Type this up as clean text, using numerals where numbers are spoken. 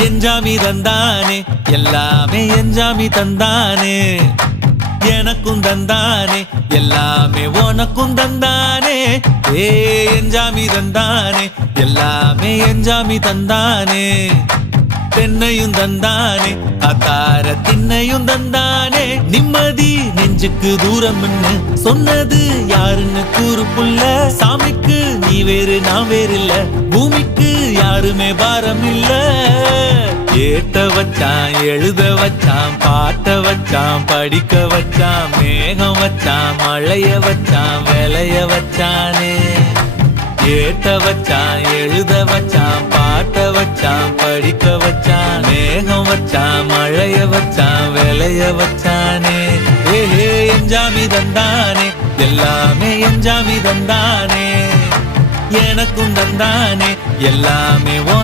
எஞ்சாமி தந்தானே எல்லாமே எஞ்சாமி தந்தானே எனக்கும் தந்தானே எல்லாமே உனக்கும் தந்தானே ஏ எஞ்சாமி தந்தானே எல்லாமே எஞ்சாமி தந்தானே தென்னையும் தந்தானே அத்தார திண்ணையும் தந்தானே நிம்மதி நெஞ்சுக்கு தூரம் சொன்னது யாருன்னு கூறு புள்ள சாமிக்கு நீ வேறு நான் வேறு இல்ல பூமிக்கு யாருமே பாரம் இல்ல ஏத்த வச்சான் எழுத வச்சான் பாட்ட வச்சான் படிக்க வச்சான் மேகம் வச்சான் மழைய வச்சான் விளைய வச்சானே ஏத்த வச்சான் எழுத வச்சான் பாட்ட வச்சான் படிக்க வச்சான் மேகம் வச்சான் மழைய வச்சான் விளைய வச்சானே ஏஹே எஞ்சாமி தந்தானே எல்லாமே எஞ்சாமி தந்தானே எனக்கும் தந்தானே எல்லாமே